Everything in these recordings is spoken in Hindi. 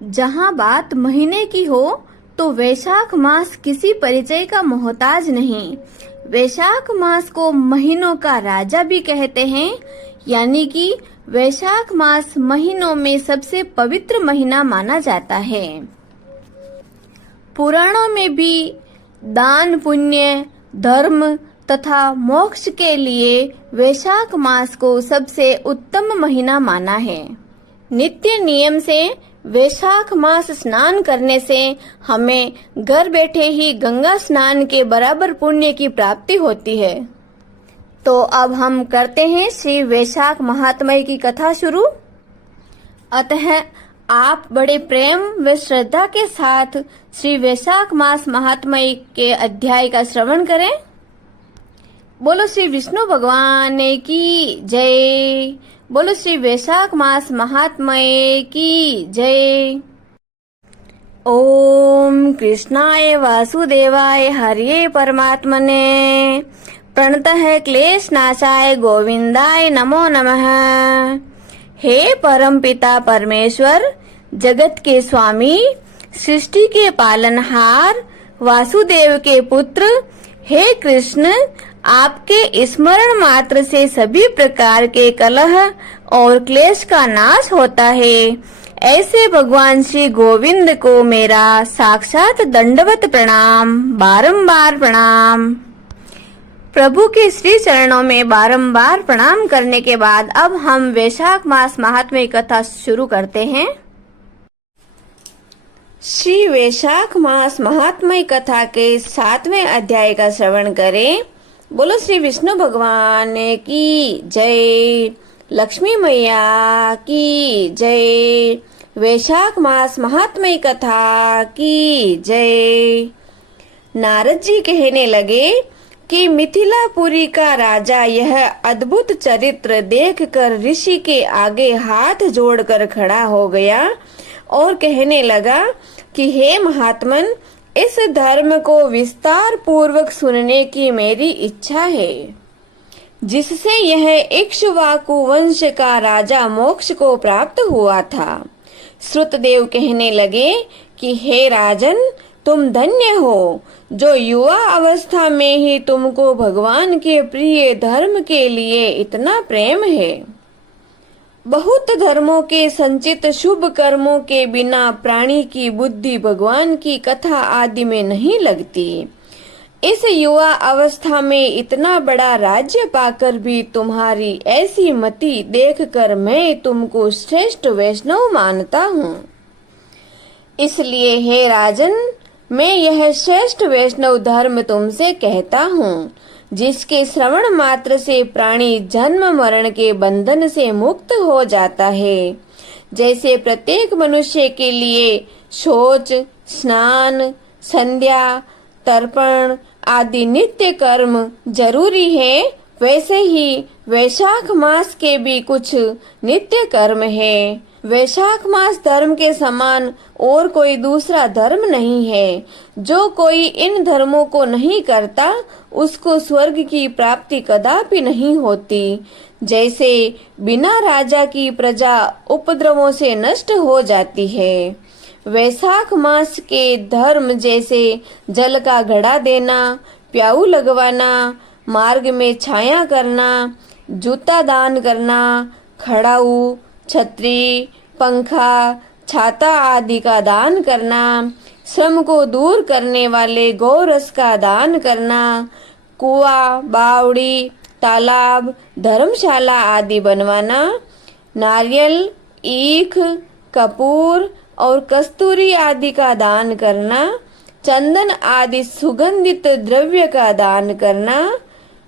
जहाँ बात महीने की हो तो वैशाख मास किसी परिचय का मोहताज नहीं। वैशाख मास को महीनों का राजा भी कहते हैं, यानी कि वैशाख मास महीनों में सबसे पवित्र महीना माना जाता है। पुराणों में भी दान पुण्य, धर्म तथा मोक्ष के लिए वैशाख मास को सबसे उत्तम महीना माना है। नित्य नियम से वैशाख मास स्नान करने से हमें घर बैठे ही गंगा स्नान के बराबर पुण्य की प्राप्ति होती है। तो अब हम करते हैं श्री वैशाख महात्म्य की कथा शुरू। अतः आप बड़े प्रेम व श्रद्धा के साथ श्री वैशाख मास महात्म्य के अध्याय का श्रवण करें। बोलो श्री विष्णु भगवान की जय। बोलो श्री वैशाख मास महात्म्य की जय। ओम कृष्णाय वासुदेवाय हरिये परमात्मने प्रणतः क्लेश नाशाय गोविंदाय नमो नमः। हे परम पिता परमेश्वर, जगत के स्वामी, सृष्टि के पालनहार, वासुदेव के पुत्र, हे कृष्ण, आपके स्मरण मात्र से सभी प्रकार के कलह और क्लेश का नाश होता है। ऐसे भगवान श्री गोविंद को मेरा साक्षात दंडवत प्रणाम, बारंबार प्रणाम। प्रभु के श्री चरणों में बारंबार प्रणाम करने के बाद अब हम वैशाख मास महात्म्य कथा शुरू करते हैं। श्री वैशाख मास महात्म्य कथा के 7वें अध्याय का श्रवण करें। बोलो श्री विष्णु भगवान की जय, लक्ष्मी मैया की जय, वैशाख मास महात्म्य कथा की जय। नारद जी कहने लगे कि मिथिलापुरी का राजा यह अद्भुत चरित्र देखकर ऋषि के आगे हाथ जोड़कर खड़ा हो गया और कहने लगा कि हे महात्मन, इस धर्म को विस्तार पूर्वक सुनने की मेरी इच्छा है, जिससे यह इक्ष्वाकु वंश का राजा मोक्ष को प्राप्त हुआ था। श्रुतदेव कहने लगे कि हे राजन, तुम धन्य हो, जो युवा अवस्था में ही तुमको भगवान के प्रिय धर्म के लिए इतना प्रेम है। बहुत धर्मों के संचित शुभ कर्मों के बिना प्राणी की बुद्धि भगवान की कथा आदि में नहीं लगती। इस युवा अवस्था में इतना बड़ा राज्य पाकर भी तुम्हारी ऐसी मति देखकर मैं तुमको श्रेष्ठ वैष्णव मानता हूँ। इसलिए हे राजन, मैं यह श्रेष्ठ वैष्णव धर्म तुमसे कहता हूँ, जिसके श्रवण मात्र से प्राणी जन्म मरण के बंधन से मुक्त हो जाता है। जैसे प्रत्येक मनुष्य के लिए शौच, स्नान, संध्या, तर्पण आदि नित्य कर्म जरूरी है, वैसे ही वैशाख मास के भी कुछ नित्य कर्म है। वैशाख मास धर्म के समान और कोई दूसरा धर्म नहीं है। जो कोई इन धर्मों को नहीं करता, उसको स्वर्ग की प्राप्ति कदापि नहीं होती। जैसे बिना राजा की प्रजा उपद्रवों से नष्ट हो जाती है, वैशाख मास के धर्म जैसे जल का घड़ा देना, प्याऊ लगवाना, मार्ग में छाया करना, जूता दान करना, खड़ाऊ, छतरी, पंखा, छाता आदि का दान करना, श्रम को दूर करने वाले गौरस का दान करना, कुआं, बावड़ी, तालाब, धर्मशाला आदि बनवाना, नारियल, ईख, कपूर और कस्तूरी आदि का दान करना, चंदन आदि सुगंधित द्रव्य का दान करना,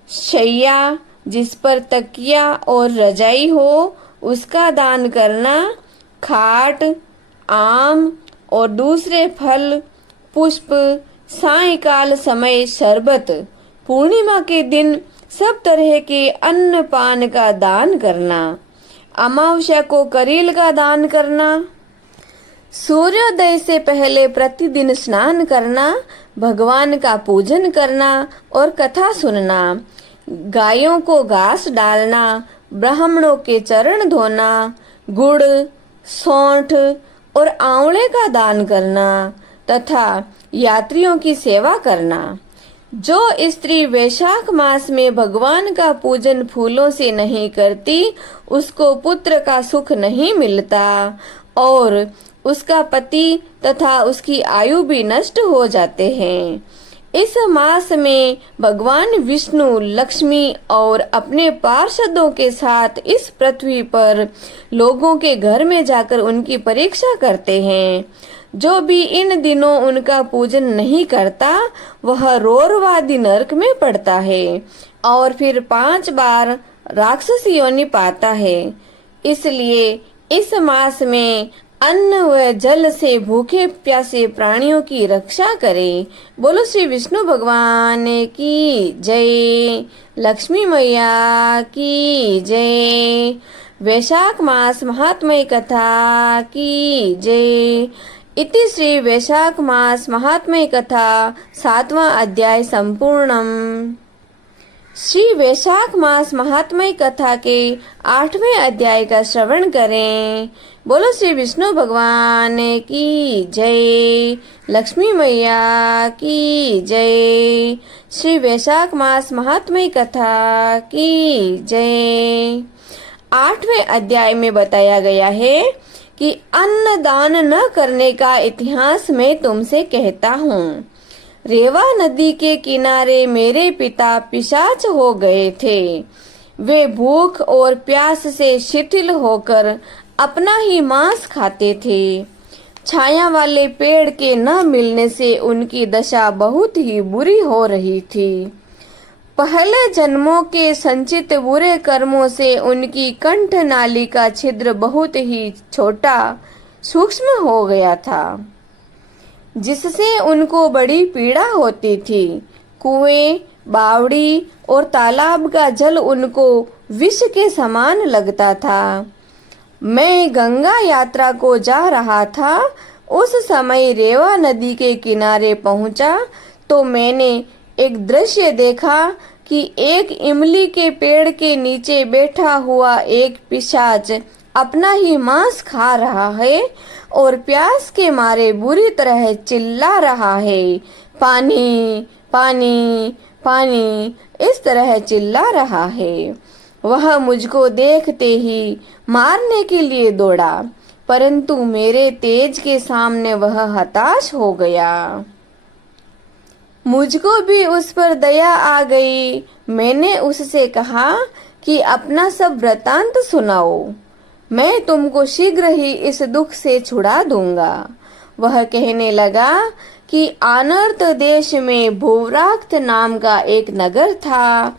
शैया जिस पर तकिया और रजाई हो उसका दान करना, खाट, आम और दूसरे फल, पुष्प, सायंकाल समय शरबत, पूर्णिमा के दिन सब तरह के अन्न पान का दान करना, अमावस्या को करील का दान करना, सूर्योदय से पहले प्रतिदिन स्नान करना, भगवान का पूजन करना और कथा सुनना, गायों को घास डालना, ब्राह्मणों के चरण धोना, गुड़, सौंठ और आंवले का दान करना तथा यात्रियों की सेवा करना। जो स्त्री वैशाख मास में भगवान का पूजन फूलों से नहीं करती, उसको पुत्र का सुख नहीं मिलता और उसका पति तथा उसकी आयु भी नष्ट हो जाते हैं। इस मास में भगवान विष्णु लक्ष्मी और अपने पार्षदों के साथ इस पृथ्वी पर लोगों के घर में जाकर उनकी परीक्षा करते हैं। जो भी इन दिनों उनका पूजन नहीं करता, वह रोरवादी नरक में पड़ता है और फिर 5 बार राक्षस योनि पाता है। इसलिए इस मास में अन्न व जल से भूखे प्यासे प्राणियों की रक्षा करें। बोलो श्री विष्णु भगवान की जय, लक्ष्मी मैया की जय, वैशाख मास महात्म्य कथा की जय। इति श्री वैशाख मास महात्म्य कथा 7वां अध्याय संपूर्णम। श्री वैशाख मास महात्म्य कथा के 8वें अध्याय का श्रवण करें। बोलो श्री विष्णु भगवान की जय, लक्ष्मी मैया की जय, श्री वैशाख मास महात्म्य कथा की जय। 8वें अध्याय में बताया गया है कि अन्न दान न करने का इतिहास मैं तुमसे कहता हूँ। रेवा नदी के किनारे मेरे पिता पिशाच हो गए थे। वे भूख और प्यास से शिथिल होकर अपना ही मांस खाते थे। छाया वाले पेड़ के न मिलने से उनकी दशा बहुत ही बुरी हो रही थी। पहले जन्मों के संचित बुरे कर्मों से उनकी कंठ नाली का छिद्र बहुत ही छोटा सूक्ष्म हो गया था, जिससे उनको बड़ी पीड़ा होती थी। कुएं, बावड़ी और तालाब का जल उनको विष के समान लगता था। मैं गंगा यात्रा को जा रहा था। उस समय रेवा नदी के किनारे पहुंचा तो मैंने एक दृश्य देखा कि एक इमली के पेड़ के नीचे बैठा हुआ एक पिशाच अपना ही मांस खा रहा है और प्यास के मारे बुरी तरह चिल्ला रहा है, पानी पानी पानी, इस तरह चिल्ला रहा है। वह मुझको देखते ही मारने के लिए दौड़ा, परंतु मेरे तेज के सामने वह हताश हो गया। मुझको भी उस पर दया आ गई। मैंने उससे कहा कि अपना सब वृतांत सुनाओ, मैं तुमको शीघ्र ही इस दुख से छुड़ा दूंगा। वह कहने लगा कि आनर्त देश में भूवराक्त नाम का एक नगर था।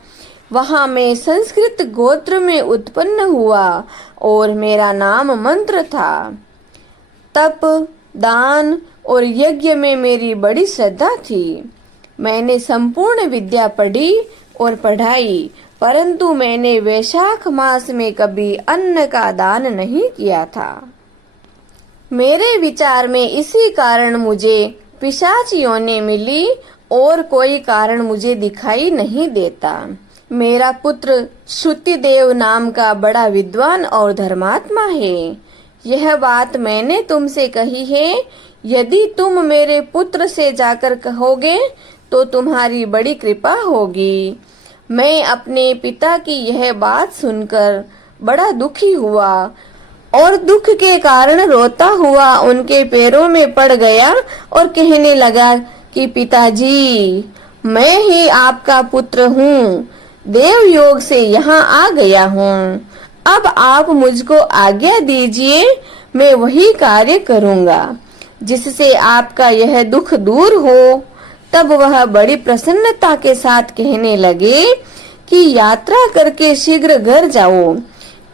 वहां मैं संस्कृत गोत्र में उत्पन्न हुआ और मेरा नाम मंत्र था। तप, दान और यज्ञ में मेरी बड़ी श्रद्धा थी। मैंने संपूर्ण विद्या पढ़ी और पढ़ाई, परंतु मैंने वैशाख मास में कभी अन्न का दान नहीं किया था। मेरे विचार में इसी कारण मुझे पिशाच योनि मिली और कोई कारण मुझे दिखाई नहीं देता। मेरा पुत्र श्रुतिदेव नाम का बड़ा विद्वान और धर्मात्मा है। यह बात मैंने तुमसे कही है। यदि तुम मेरे पुत्र से जाकर कहोगे तो तुम्हारी बड़ी कृपा होगी। मैं अपने पिता की यह बात सुनकर बड़ा दुखी हुआ और दुख के कारण रोता हुआ उनके पैरों में पड़ गया और कहने लगा कि पिताजी, मैं ही आपका पुत्र हूँ। देव योग से यहाँ आ गया हूँ। अब आप मुझको आज्ञा दीजिए, मैं वही कार्य करूँगा जिससे आपका यह दुख दूर हो। तब वह बड़ी प्रसन्नता के साथ कहने लगे कि यात्रा करके शीघ्र घर जाओ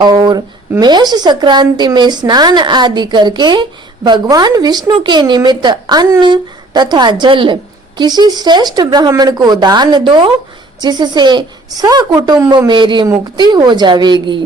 और मेष संक्रांति में स्नान आदि करके भगवान विष्णु के निमित्त अन्न तथा जल किसी श्रेष्ठ ब्राह्मण को दान दो, जिससे सकुटुंब मेरी मुक्ति हो जाएगी।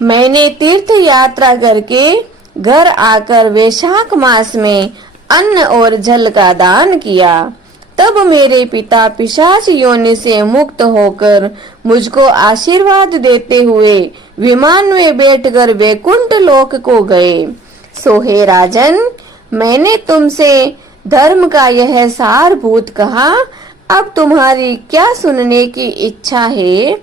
मैंने तीर्थ यात्रा करके घर आकर वैशाख मास में अन्न और जल का दान किया। तब मेरे पिता पिशाच योनि से मुक्त होकर मुझको आशीर्वाद देते हुए विमान में बैठकर वैकुंठ लोक को गए। सो हे राजन, मैंने तुमसे धर्म का यह सारभूत कहा, अब तुम्हारी क्या सुनने की इच्छा है।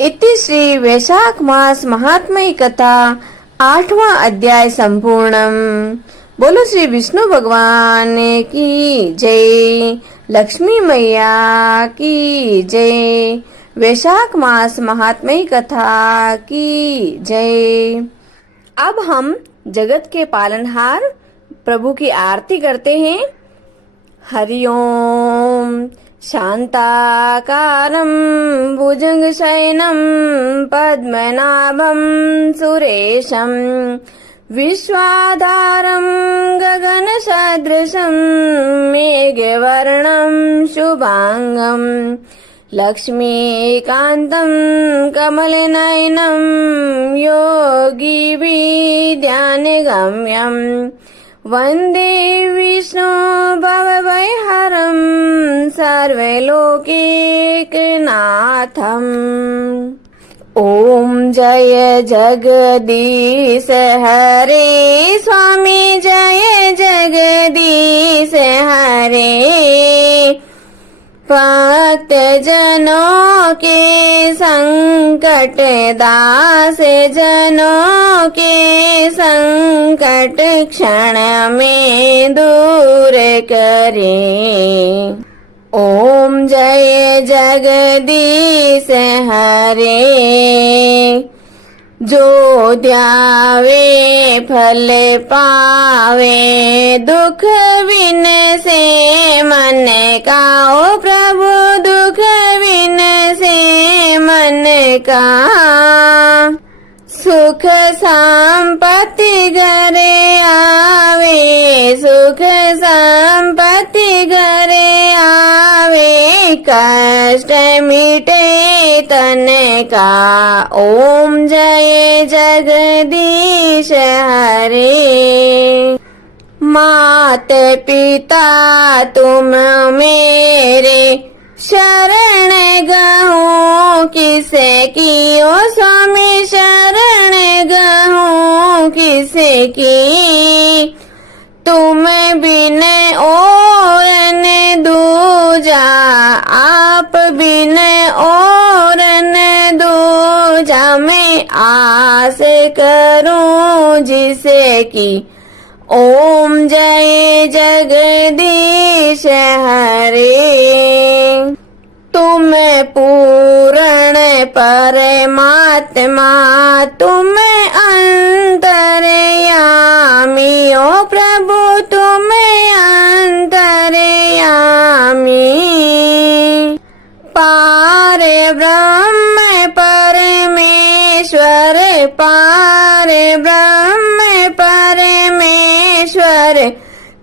इति श्री वैशाख मास महात्म्य कथा 8वां अध्याय संपूर्णम। बोलो श्री विष्णु भगवान की जय, लक्ष्मी मैया की जय, वैशाख मास महात्म्य कथा की जय। अब हम जगत के पालनहार प्रभु की आरती करते हैं। हरिओम। शांताकारं भुजगशयनं पद्मनाभं सुरेशं विश्वाधारं गगनसदृशं मेघवर्णं शुभांगं लक्ष्मीकान्तं कमलनयनं योगिभिर्ध्यानगम्यं वन्दे विष्णु भवभयहरं सर्वलोकैकनाथम्। ओम जय जगदीश हरे स्वामी, जय जगदीश हरे। भक्त जनों के संकट, दास जनों के संकट क्षण में दूर करे। ओम जय जगदीश हरे। जो ध्यावे फल पावे, दुख बिन से मन का। ओ प्रभु दुख बिन से मन का। सुख संपत्ति घरे आवे, सुख संपत्ति घरे आवे, कष्ट मिटे तन का। ओम जय जगदीश हरे। मात पिता तुम मेरे, शरण गहूँ किसे की। ओ स्वामी शरण गहूँ किसे की। तुम बिन और न दूजा, आप बिन और न दूजा। मैं आस करूं जिसे की। ओम जय जगदीश हरे। तुम पूर्ण परमात्मा, तुम अंतर्यामी। ओ प्रभु तुम अंतर्यामी। पार ब्रह्म परमेश्वर, पार ब्रह्म परमेश्वर,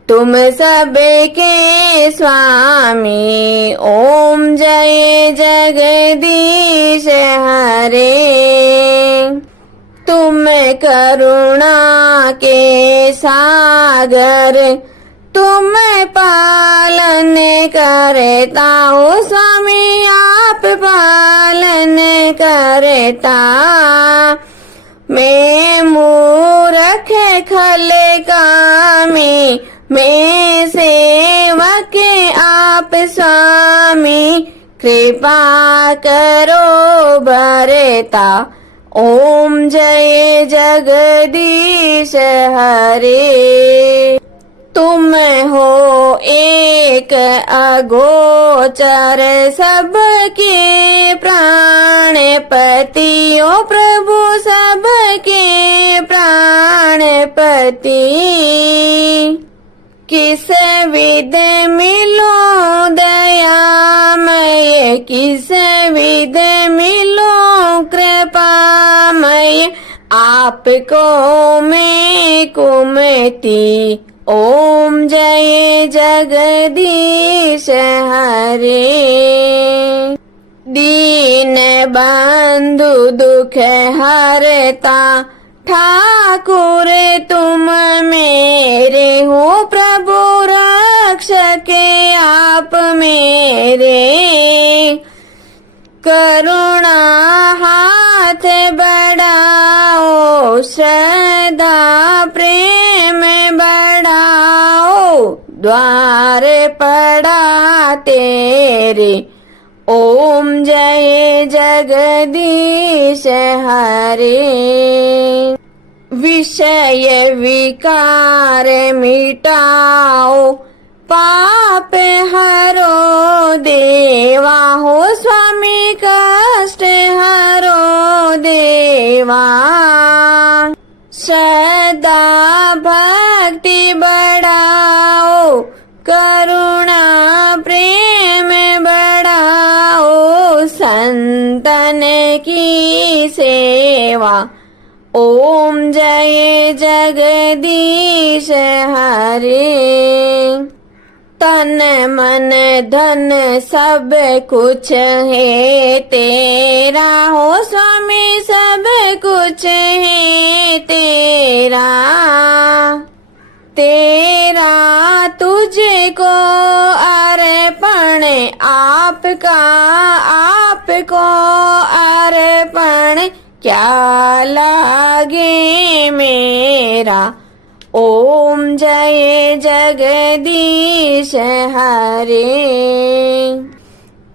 तुम सबके स्वामी। ओम जय जगदीश हरे। तुम करुणा के सागर, तुम पालन करता। ओ स्वामी आप पालन करता। मैं मूर्ख खल कामी, मैं सेवक आप स्वामी। कृपा करो भरता। ओम जय जगदीश हरे। तुम हो एक अगोचर, सबके प्राणपति। ओ प्रभु सबके प्राणपति। किस विध मिलो दयामय, किस विध मिलो कृपामय। आपको मैं कुमति। ओम जय जगदीश हरे। दीन बंधु दुख हरता, ठाकुर तुम मेरे हो। प्रभु रक्षक आप मेरे। करुणा हाथ बढ़ाओ, श्रद्धा प्रेम द्वार पड़ा तेरे। ओम जय जगदीश हरे। विषय विकार मिटाओ पाप हरो देवा। हो स्वामी कष्ट हरो देवा। श्रद्धा भक्ति बढ़ाओ करुणा प्रेम बढ़ाओ संतन की सेवा। ओम जय जगदीश हरे। तन मन धन सब कुछ है तेरा। हो स्वामी सब कुछ है तेरा। तेरा तुझको अर्पण आपका आपको अर्पण क्या लागे मेरा। ओम जय जगदीश हरे।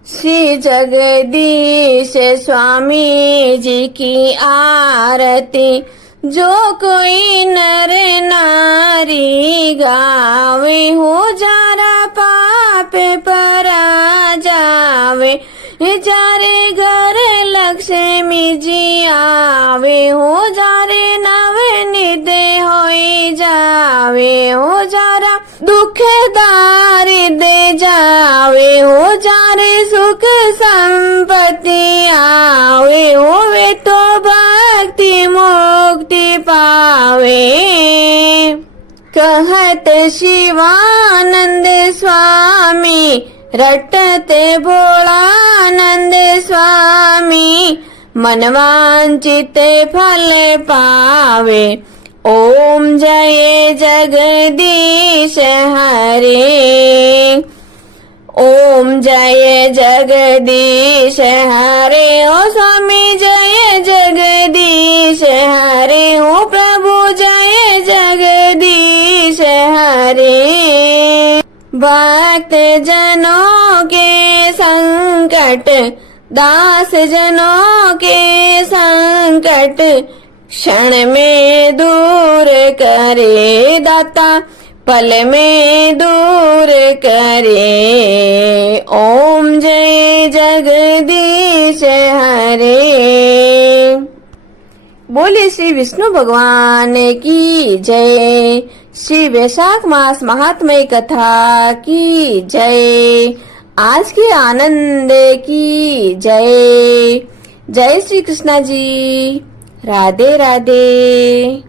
श्री जगदीश स्वामी जी की आरती जो कोई नर नारी गावे। हो जारा पाप परा जावे। जारे घर लक्ष्मी जी आवे। हो जारे नवनिध होई जावे। हो जारा दुख दारिद्र जावे। हो जारे सुख संपत्ति आवे। होवे तो भक्ति मुक्ति पावे। कहत शिवानंद स्वामी रटते भोलानंद स्वामी मनवांचित फल पावे। ओम जय जगदीश हरे। ओम जय जगदीश हरे। ओ स्वामी जय जगदीश हरे। ओ प्रभु जय जगदीश हरे। भक्त जनों के संकट दास जनों के संकट क्षण में दूर करे दाता पल में दूर करे। ओम जय जगदीश हरे। बोले श्री विष्णु भगवान की जय। श्री वैशाख मास महात्म्य कथा की जय। आज के आनंद की जय। जय श्री कृष्णा जी। राधे राधे।